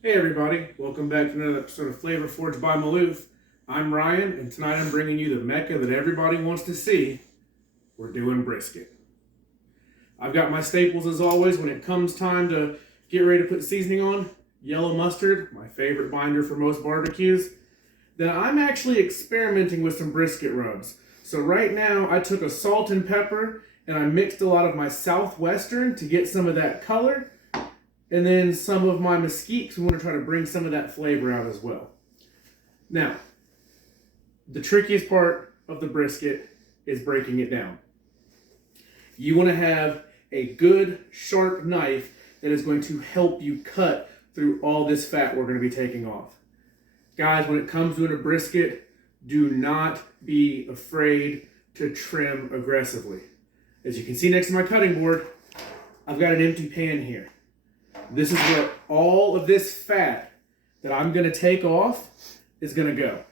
Hey everybody, welcome back to another episode of Flavor Forged by Maloof. I'm Ryan, and tonight I'm bringing you the mecca that everybody wants to see. We're doing brisket. I've got my staples as always when it comes time to get ready to put seasoning on. Yellow mustard, my favorite binder for most barbecues. Then I'm actually experimenting with some brisket rubs. So right now I took a salt and pepper and I mixed a lot of my Southwestern to get some of that color. And then some of my mesquite, because we want to try to bring some of that flavor out as well. Now, the trickiest part of the brisket is breaking it down. You want to have a good, sharp knife that is going to help you cut through all this fat we're going to be taking off. Guys, when it comes to a brisket, do not be afraid to trim aggressively. As you can see next to my cutting board, I've got an empty pan here. This is where all of this fat that I'm going to take off is going to go.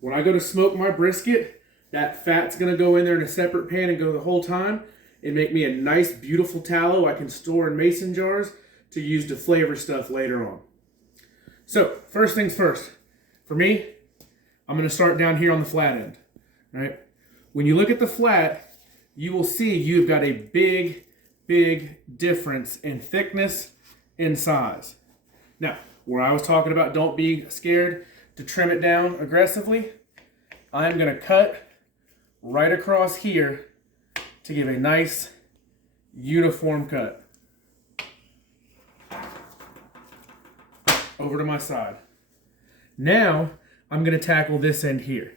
When I go to smoke my brisket, that fat's going to go in there in a separate pan and go the whole time and make me a nice, beautiful tallow I can store in mason jars to use to flavor stuff later on. So, first things first. For me, I'm going to start down here on the flat end. Right? When you look at the flat, you will see you've got a big difference in thickness in size. Now, where I was talking about don't be scared to trim it down aggressively, I'm going to cut right across here to give a nice uniform cut. Over to my side. Now, I'm going to tackle this end here.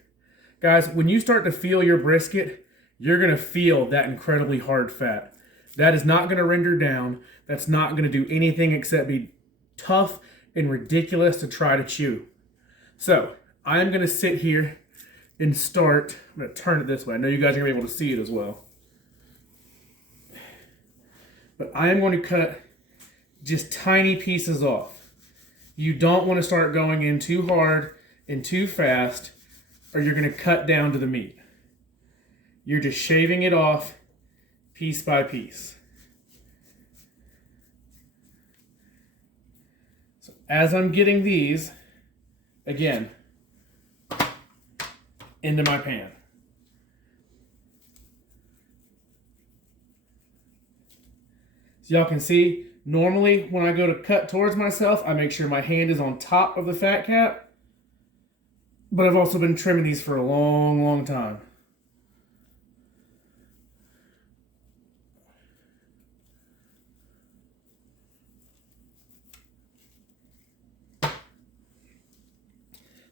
Guys, when you start to feel your brisket, you're going to feel that incredibly hard fat. That is not going to render down. That's not going to do anything except be tough and ridiculous to try to chew. So, I'm going to sit here and start. I'm going to turn it this way. I know you guys are going to be able to see it as well. But I am going to cut just tiny pieces off. You don't want to start going in too hard and too fast, or you're going to cut down to the meat. You're just shaving it off piece by piece. So as I'm getting these, again, into my pan. So y'all can see, normally when I go to cut towards myself, I make sure my hand is on top of the fat cap. But I've also been trimming these for a long time.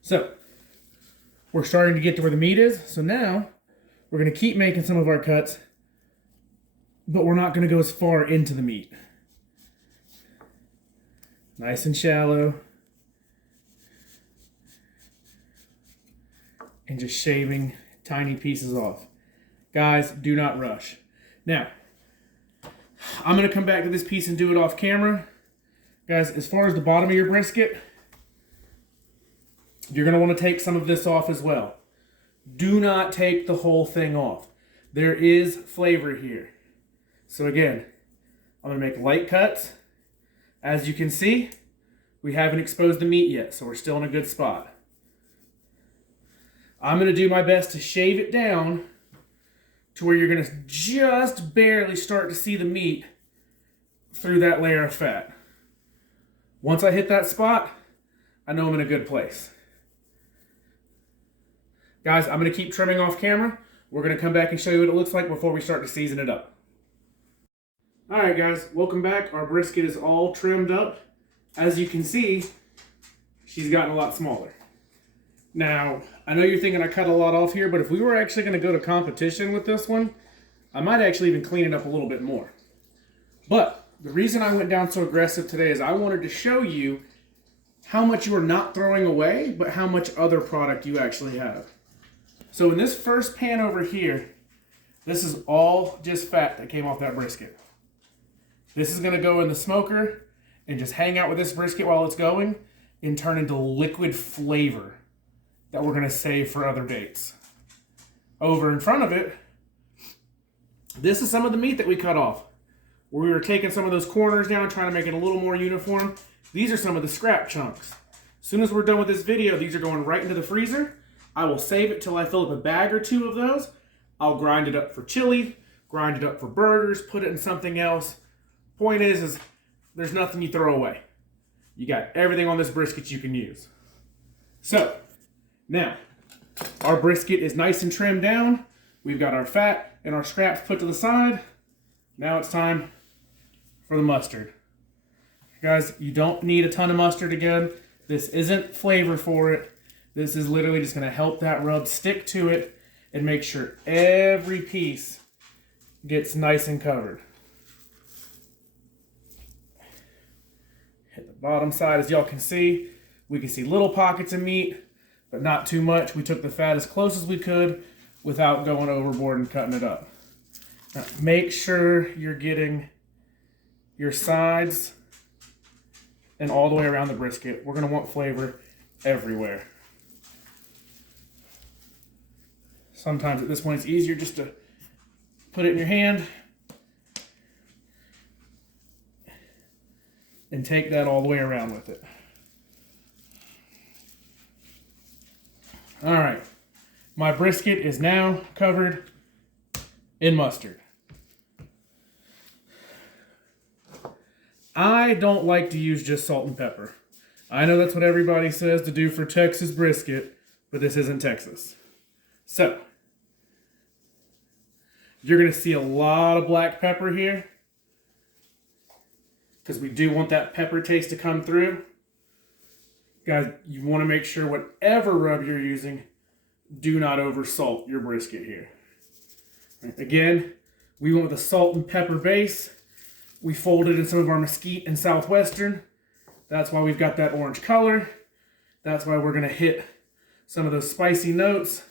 So, we're starting to get to where the meat is. So now, we're going to keep making some of our cuts, but we're not going to go as far into the meat. Nice and shallow. And just shaving tiny pieces off. Guys, do not rush. Now, I'm going to come back to this piece and do it off camera. Guys, as far as the bottom of your brisket, you're going to want to take some of this off as well. Do not take the whole thing off. There is flavor here. So again, I'm going to make light cuts. As you can see, we haven't exposed the meat yet, so we're still in a good spot. I'm going to do my best to shave it down to where you're going to just barely start to see the meat through that layer of fat. Once I hit that spot, I know I'm in a good place. Guys, I'm going to keep trimming off camera. We're going to come back and show you what it looks like before we start to season it up. Alright guys, welcome back. Our brisket is all trimmed up. As you can see, she's gotten a lot smaller. Now, I know you're thinking I cut a lot off here, but if we were actually going to go to competition with this one, I might actually even clean it up a little bit more. But the reason I went down so aggressive today is I wanted to show you how much you are not throwing away, but how much other product you actually have. So in this first pan over here, this is all just fat that came off that brisket. This is going to go in the smoker and just hang out with this brisket while it's going and turn into liquid flavor that we're going to save for other dates. Over in front of it, this is some of the meat that we cut off. We were taking some of those corners down, trying to make it a little more uniform. these are some of the scrap chunks. As soon as we're done with this video, these are going right into the freezer. I will save it till I fill up a bag or two of those. I'll grind it up for chili, grind it up for burgers, put it in something else. Point is there's nothing you throw away. You got everything on this brisket you can use. So, now, our brisket is nice and trimmed down. We've got our fat and our scraps put to the side. Now it's time for the mustard. Guys, you don't need a ton of mustard again. This isn't flavor for it. This is literally just going to help that rub stick to it and make sure every piece gets nice and covered. Hit the bottom side. As y'all can see, we can see little pockets of meat, but not too much. We took the fat as close as we could without going overboard and cutting it up. Now, make sure you're getting your sides and all the way around the brisket. We're going to want flavor everywhere. Sometimes at this point it's easier just to put it in your hand and take that all the way around with it. All right, my brisket is now covered in mustard. I don't like to use just salt and pepper. I know that's what everybody says to do for Texas brisket, but this isn't Texas. So, you're going to see a lot of black pepper here because we do want that pepper taste to come through. Guys, you want to make sure whatever rub you're using, do not over salt your brisket here. Again, we went with a salt and pepper base. We folded in some of our mesquite and southwestern. That's why we've got that orange color. That's why we're going to hit some of those spicy notes.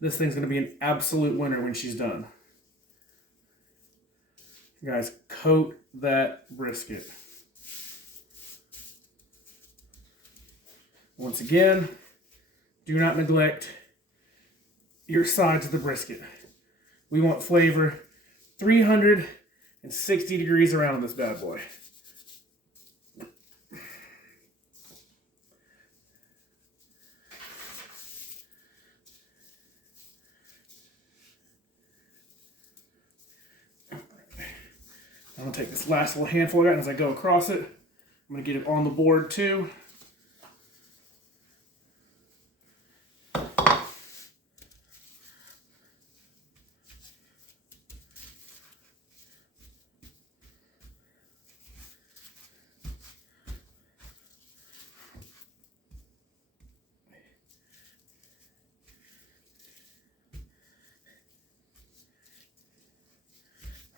This thing's going to be an absolute winner when she's done. Guys, coat that brisket. Once again, do not neglect your sides of the brisket. We want flavor 360 degrees around this bad boy. I'm going to take this last little handful of that, and as I go across it, I'm going to get it on the board too.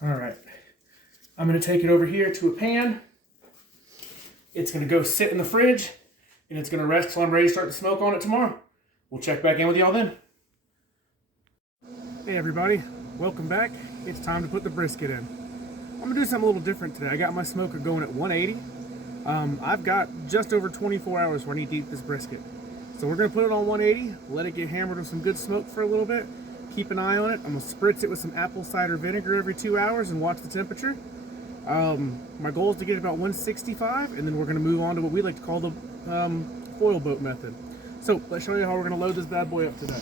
All right, I'm going to take it over here to a pan. It's going to go sit in the fridge, and it's going to rest till I'm ready to start the smoke on it tomorrow. We'll check back in with y'all then. Hey everybody, welcome back. It's time to put the brisket in. I'm going to do something a little different today. I got my smoker going at 180. I've got just over 24 hours where I need to eat this brisket. So we're going to put it on 180, let it get hammered with some good smoke for a little bit. Keep an eye on it. I'm going to spritz it with some apple cider vinegar every 2 hours and watch the temperature. My goal is to get it about 165, and then we're going to move on to what we like to call the foil boat method. So let's show you how we're going to load this bad boy up today.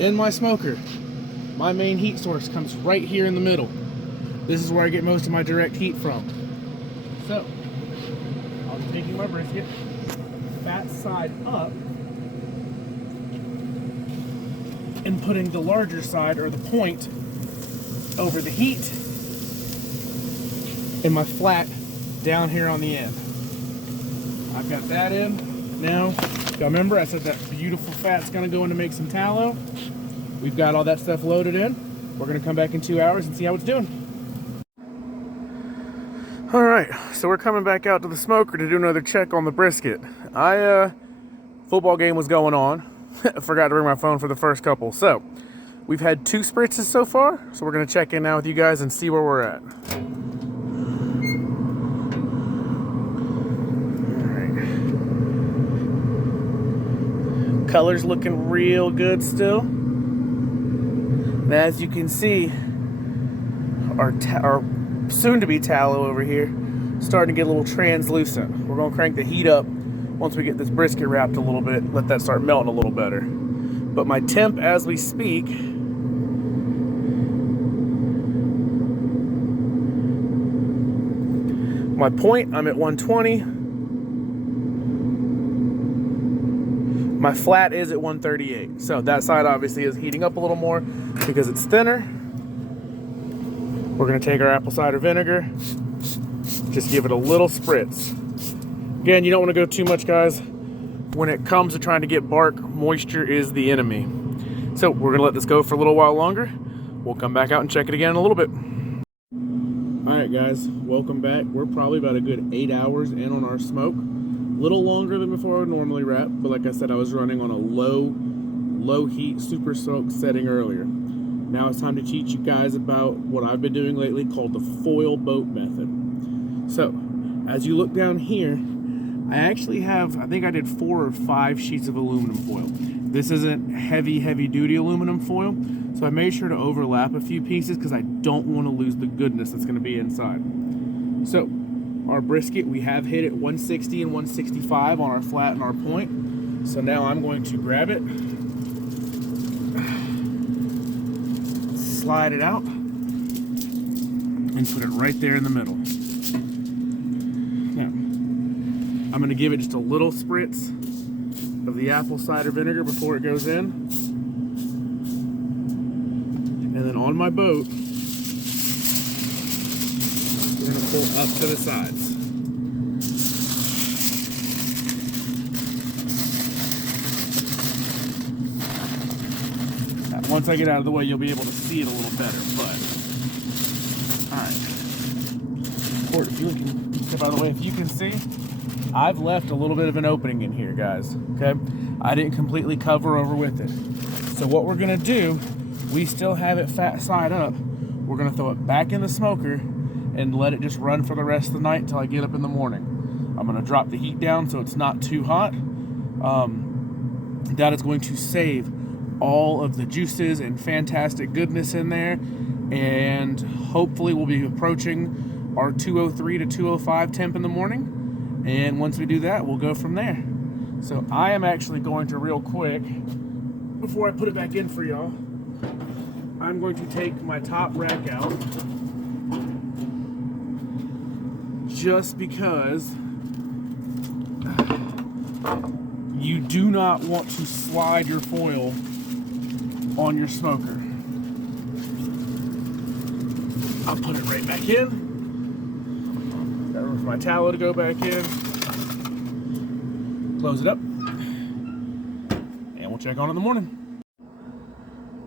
In my smoker, my main heat source comes right here in the middle. This is where I get most of my direct heat from. So, I'll be taking my brisket, fat side up, and putting the larger side, or the point, over the heat, and my flat down here on the end. I've got that in. Now, y'all remember I said that beautiful fat's gonna go in to make some tallow. We've got all that stuff loaded in. We're gonna come back in 2 hours and see how it's doing. All right, so we're coming back out to the smoker to do another check on the brisket. Football game was going on. I forgot to bring my phone for the first couple. So, we've had 2 spritzes so far. So we're gonna check in now with you guys and see where we're at. All right. Color's looking real good still. And as you can see, our soon-to-be tallow over here starting to get a little translucent. We're going to crank the heat up once we get this brisket wrapped a little bit, let that start melting a little better. But my temp as we speak, my point, I'm at 120. My flat is at 138. So that side obviously is heating up a little more because it's thinner. We're gonna take our apple cider vinegar, just give it a little spritz. Again, you don't wanna go too much, guys. When it comes to trying to get bark, moisture is the enemy. So we're gonna let this go for a little while longer. We'll come back out and check it again in a little bit. All right, guys, welcome back. We're probably about a good 8 hours in on our smoke. A little longer than before I would normally wrap, but like I said, I was running on a low heat, super soak setting earlier. Now it's time to teach you guys about what I've been doing lately called the foil boat method. So, as you look down here, I actually have, I think I did 4 or 5 sheets of aluminum foil. This isn't heavy duty aluminum foil, so I made sure to overlap a few pieces because I don't want to lose the goodness that's going to be inside. So, our brisket, we have hit at 160 and 165 on our flat and our point. So now I'm going to grab it, slide it out, and put it right there in the middle. Now, I'm going to give it just a little spritz of the apple cider vinegar before it goes in. And then on my boat, we're going to pull up to the sides. Now, once I get out of the way, you'll be able to see it a little better, but alright. Court, if you can step out of the way, if you can see, I've left a little bit of an opening in here, guys. Okay? I didn't completely cover over with it. So what we're gonna do, we still have it fat side up. We're gonna throw it back in the smoker and let it just run for the rest of the night until I get up in the morning. I'm gonna drop the heat down so it's not too hot. That is going to save all of the juices and fantastic goodness in there, and hopefully we'll be approaching our 203 to 205 temp in the morning, and once we do that, we'll go from there. So I am actually going to, real quick, before I put it back in for y'all, I'm going to take my top rack out, just because you do not want to slide your foil on your smoker. I'll put it right back in. Got room for my tallow to go back in. Close it up. And we'll check on it in the morning.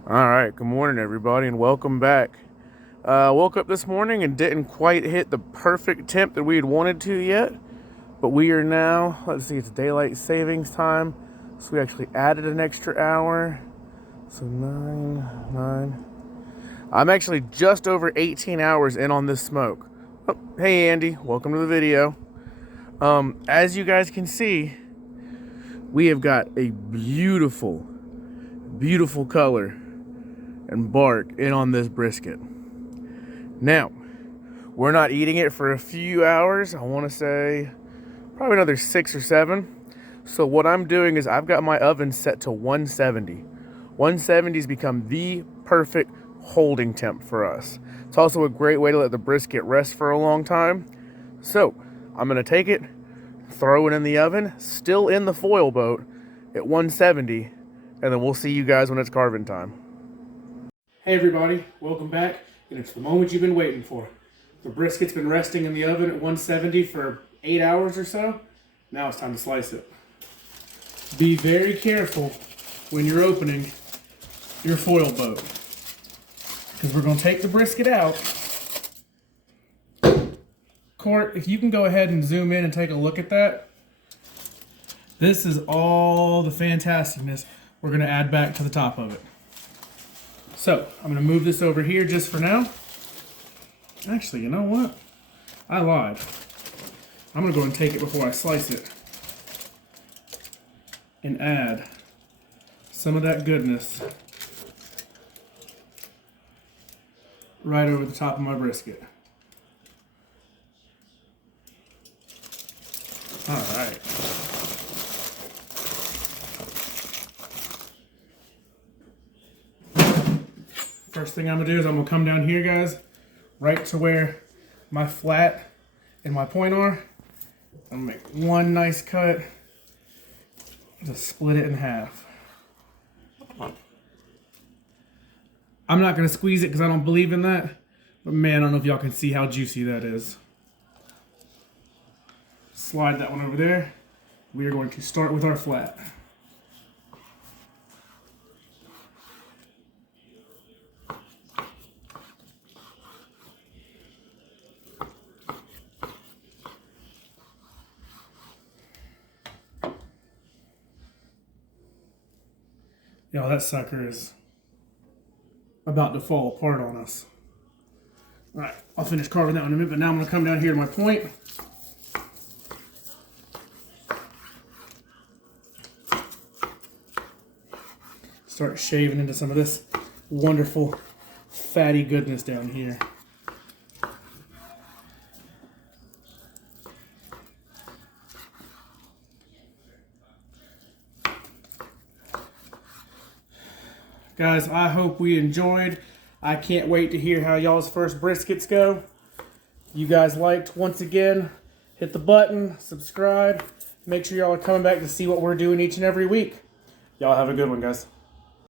Alright, good morning everybody and welcome back. Woke up this morning and didn't quite hit the perfect temp that we had wanted to yet. But we are now, let's see, it's daylight savings time. So we actually added an extra hour. So 9. I'm actually just over 18 hours in on this smoke. Oh, hey Andy, welcome to the video. As you guys can see, we have got a beautiful color and bark in on this brisket. Now, we're not eating it for a few hours. I want to say probably another 6 or 7. So what I'm doing is I've got my oven set to 170. 170's become the perfect holding temp for us. It's also a great way to let the brisket rest for a long time. So I'm gonna take it, throw it in the oven, still in the foil boat at 170, and then we'll see you guys when it's carving time. Hey everybody, welcome back, and it's the moment you've been waiting for. The brisket's been resting in the oven at 170 for 8 hours or so. Now it's time to slice it. Be very careful when you're opening your foil boat, because we're going to take the brisket out. Court, if you can go ahead and zoom in and take a look at that. This is all the fantasticness we're going to add back to the top of it. So, I'm going to move this over here just for now. Actually, you know what? I lied. I'm going to go and take it before I slice it and add some of that goodness right over the top of my brisket. All right. First thing I'm gonna do is I'm gonna come down here, guys, right to where my flat and my point are. I'm gonna make one nice cut. Just split it in half. I'm not gonna squeeze it because I don't believe in that. But man, I don't know if y'all can see how juicy that is. Slide that one over there. We are going to start with our flat. Yo, that sucker is about to fall apart on us. All right, I'll finish carving that one in a minute, but now I'm gonna come down here to my point. Start shaving into some of this wonderful fatty goodness down here. Guys, I hope we enjoyed. I can't wait to hear how y'all's first briskets go. You guys liked, once again, hit the button, subscribe. Make sure y'all are coming back to see what we're doing each and every week. Y'all have a good one, guys.